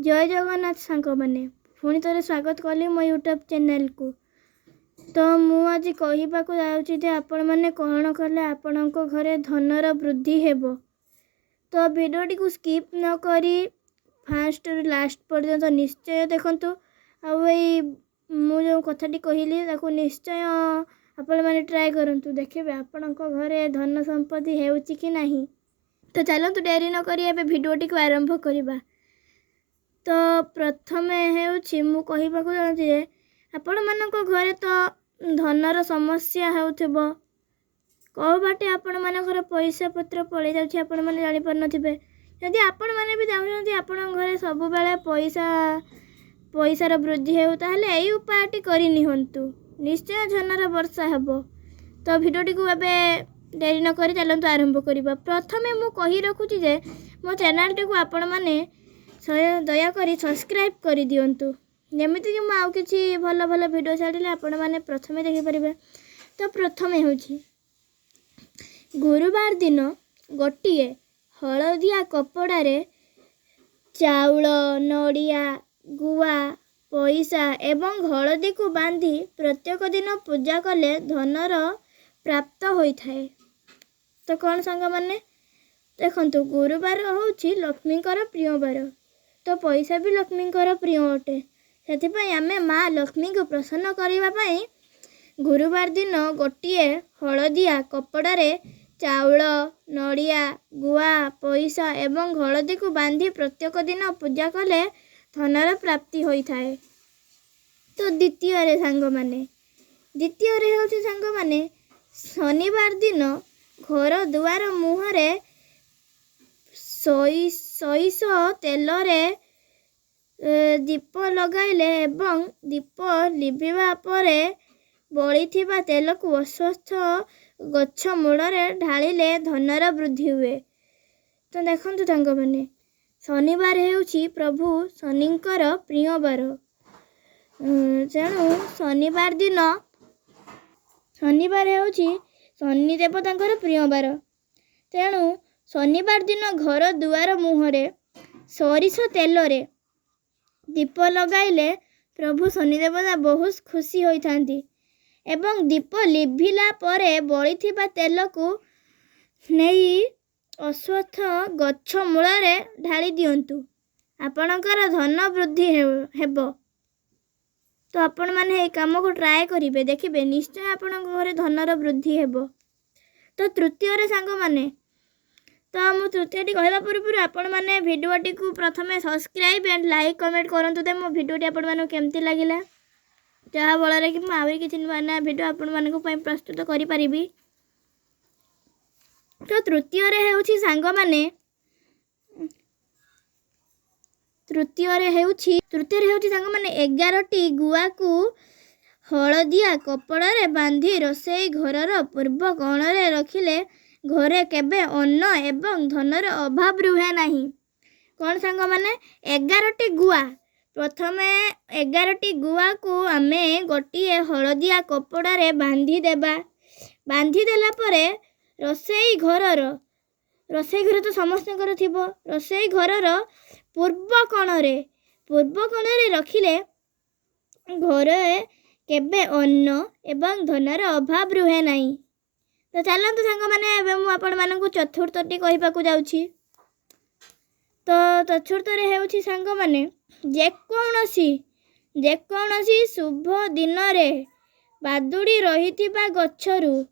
जय जगन्नाथ सांग मैंने पुणी थे स्वागत कली मो यूट्यूब चैनल को। तो मुझे कहवाक जाऊँगी आपण मैंने कौन कले आपण घरे धनर वृद्धि हेब। तो भिडियोटी को स्किप न करी फास्ट लास्ट पर्यंत निश्चय देखंतु। जो कथाटी कहली निश्चय आपण मैंने ट्राए करंतु देखिए आपण घरे धन संपत्ति हेउची कि नहीं। तो चलतु डेरी न करी एबे भिडियोटी को आरंभ करिबा। तो प्रथमे हेउछि मु कहिबाकु चाहूछि जे आपण मानक घरे तो धनर समस्या हेउथिबो। कौ बाटे आपण मानकर पैसा पत्र पड़े जाउछि आपण माने जानि पर नथिबे। यदि आपण माने भी चाहुछन्ति आपण घरे सब बेले पैसार वृद्धि हेउ ताहले एई उपायटी करि निहंतु, निश्चय धनर वर्षा हेबो। तो भिडियोटी को एबे देरी न करी चलंतु आरंभ करिबा। प्रथमे मु कहि रखुछि जे मो चैनलटी को आपण माने दयाकोरी सब्सक्राइब कर दिंतु जमीती कि आउ कि भल भल भिडियो छाड़े आपण मैंने प्रथमे देखिपारे। तो प्रथमे हूँ गुरुवार दिन गोटे हलदिया कपड़े चाउल नड़िया गुआ पैसा एवं हलदी को बांधी प्रत्येक दिन पूजा कले धनर प्राप्त होइथाए। तो कौन सांग मैंने देखंतु गुरुवार हूँ लक्ष्मीकर प्रिय बार। तो पैसा भी लक्ष्मीकर प्रिय अटे। से आमे माँ लक्ष्मी को प्रसन्न करने गुरुवार दिन गोटे हलदिया कपड़े चाउल नड़िया गुआ पैसा एवं हलदी को बांधी प्रत्येक दिन पूजा कले धनर प्राप्ति होता है। तो द्वितीय सांग माने शनिवार दिन घर दुआर मुहरे सईस तेल दीप लगाइले एवं दीप लिभिबा परे बड़ी तेल को अस्वस्थ गछ मूलरे ढालिले धनर वृद्धि हुए। तो देखंतु सांग माने शनिवार हेउछि प्रभु शनिंकर प्रिय बार। तेणु शनिवार हेउछि शनि देवतांकर प्रिय बार। तेणु शनिवार दिन घर दुआर मुहरे सरिष तेल रे दीप लगाइले प्रभु शनि देवता बहुत खुशी होइथांती एवं दीप लिभिला परे बड़ी तेल को नहीं अश्वत्थ गछ मूलरे ढाली दियंतु आपणकर धन वृद्धि हेबो। तो आपण माने काम को ट्राए करिवे देखिबे निश्चय आपण घरे धनर वृद्धि हेबो। तो तृतीय रे सांग माने तो मु तृतीयटी कहवा पूर्व आपण मैंने भिडियोटी को प्रथमे सब्सक्राइब एंड लाइक कमेंट करंतु ते मो भिडियोटी आपण माने केमती लागिला जहाँ बଳରେ कि मु आहुरी किछि नया भिडियो आपण मानक पई प्रस्तुत करि परिबी। तो तृतीय रे हेउछि सांग माने सांग माने 11टी गुआ को हलदिया कपड़े बांधी रोषेई घरर पूर्व कोणरे रखिले घरे केबे अन्न एवं धनर अभाव रुहे नहीं। कौन सांग माने 11टी गुआ प्रथमे 11टी गुआ को आमे गोटे हलदिया कपड़े बांधी देला परे रोषेई घर तो समस्त थिबो रोषेई घरर पूर्व कोणरे रखिले घरे केबे अन्न एवं धनर अभाव रुहे नहीं। तो चलतु सांग मैंने आपण मानक चतुर्थटी कहवाकू जाउछि। तो चतुर्थ रे हेउछि सांग माने जेकोनोसी शुभ दिन रे बादुड़ी रहिथिबा गछरु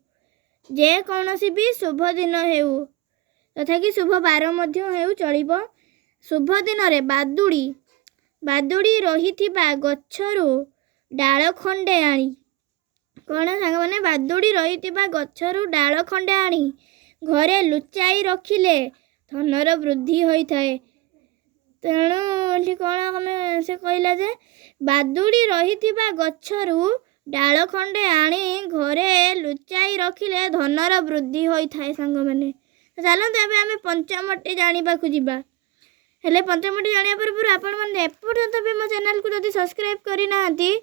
जेकोनोसी भी शुभ दिन हेउ तथा कि शुभ बार मध्य हेउ चलिबो शुभ दिन रे बादुड़ी रहिथिबा गछरु डाळ खंडे आनी कौन सांग माने बादुड़ी रही गछरु डाल खंडे आनी घरे लुचाई रखिले धनर वृद्धि होता है। तेणु कौन से कहला जे बादुड़ी रही गछरु डाल खंडे आनी घरे लुचाई रखिले धनर वृद्धि होता है। सांग माने चलते एबे आमे पंचमटी जानिबाकू जिबा। हेले पंचमटी जानिया पूर्व आपण माने एपर्यंत भी मो चैनल को जदि सब्सक्राइब करि नाहंती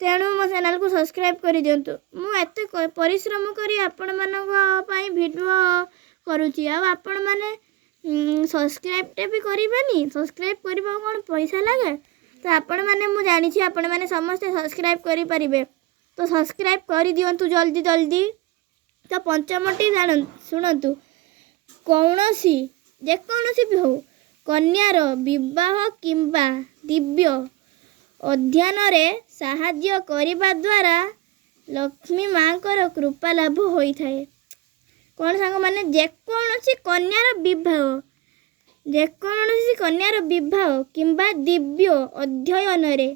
तेणु मो चैनल को सब्सक्राइब कर दिंतु। मुझे परिश्रम करी आपण मानक भिडियो करुच्ची आपण माने ସବସ୍କ୍ରାଇବ୍ଟେ ବି କରିବେନି। ସବସ୍କ୍ରାଇବ୍ କରିବାକୁ କ'ଣ ପଇସା ଲାଗେ? ତ ଆପଣମାନେ ମୁଁ ଜାଣିଛି ଆପଣମାନେ ସମସ୍ତେ ସବସ୍କ୍ରାଇବ୍ କରିପାରିବେ, ତ ସବସ୍କ୍ରାଇବ୍ କରିଦିଅନ୍ତୁ ଜଲ୍ଦି ଜଲ୍ଦି। ତ ପଞ୍ଚମଟି ଶୁଣନ୍ତୁ, କୌଣସି ଯେକୌଣସି ବି ହେଉ କନ୍ୟାର ବିବାହ କିମ୍ବା ଦିବ୍ୟ ଅଧ୍ୟୟନରେ ସାହାଯ୍ୟ କରିବା ଦ୍ୱାରା ଲକ୍ଷ୍ମୀ ମାଙ୍କର କୃପା ଲାଭ ହୋଇଥାଏ। କ'ଣ ସାଙ୍ଗମାନେ, ଯେକୌଣସି କନ୍ୟାର ବିବାହ କିମ୍ବା ଦିବ୍ୟ ଅଧ୍ୟୟନରେ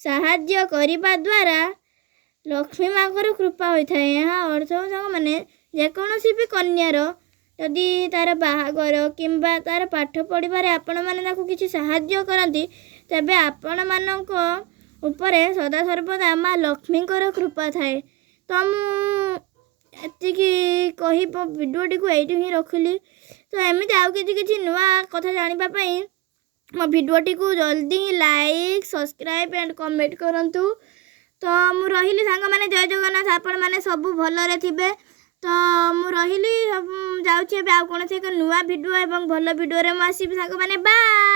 ସାହାଯ୍ୟ କରିବା ଦ୍ୱାରା ଲକ୍ଷ୍ମୀ ମାଙ୍କର କୃପା ହୋଇଥାଏ। ଏହା ଅର୍ଥ ସାଙ୍ଗମାନେ, ଯେକୌଣସି ବି କନ୍ୟାର ଯଦି ତା'ର ବାହାଘର କିମ୍ବା ତା'ର ପାଠ ପଢ଼ିବାରେ ଆପଣମାନେ ତାକୁ କିଛି ସାହାଯ୍ୟ କରନ୍ତି, ତେବେ ଆପଣମାନଙ୍କ ଉପରେ ସଦାସର୍ବଦା ମା ଲକ୍ଷ୍ମୀଙ୍କର କୃପା ଥାଏ। ତ ମୁଁ ଏତିକି କହି ଭିଡ଼ିଓଟିକୁ ଏଇଠି ହିଁ ରଖିଲି। ତ ଏମିତି ଆଉ କିଛି ନୂଆ କଥା ଜାଣିବା ପାଇଁ ମୋ ଭିଡ଼ିଓଟିକୁ ଜଲ୍ଦି ହିଁ ଲାଇକ୍, ସବସ୍କ୍ରାଇବ୍ ଆଣ୍ଡ କମେଣ୍ଟ କରନ୍ତୁ। ତ ମୁଁ ରହିଲି ସାଙ୍ଗମାନେ, ଜୟ ଜଗନ୍ନାଥ। ଆପଣମାନେ ସବୁ ଭଲରେ ଥିବେ। ତ ମୁଁ ରହିଲି, ଯାଉଛି ଏବେ ଆଉ କୌଣସି ଏକ ନୂଆ ଭିଡ଼ିଓ ଏବଂ ଭଲ ଭିଡ଼ିଓରେ ମୁଁ ଆସିବି ସାଙ୍ଗମାନେ। ବାଏ।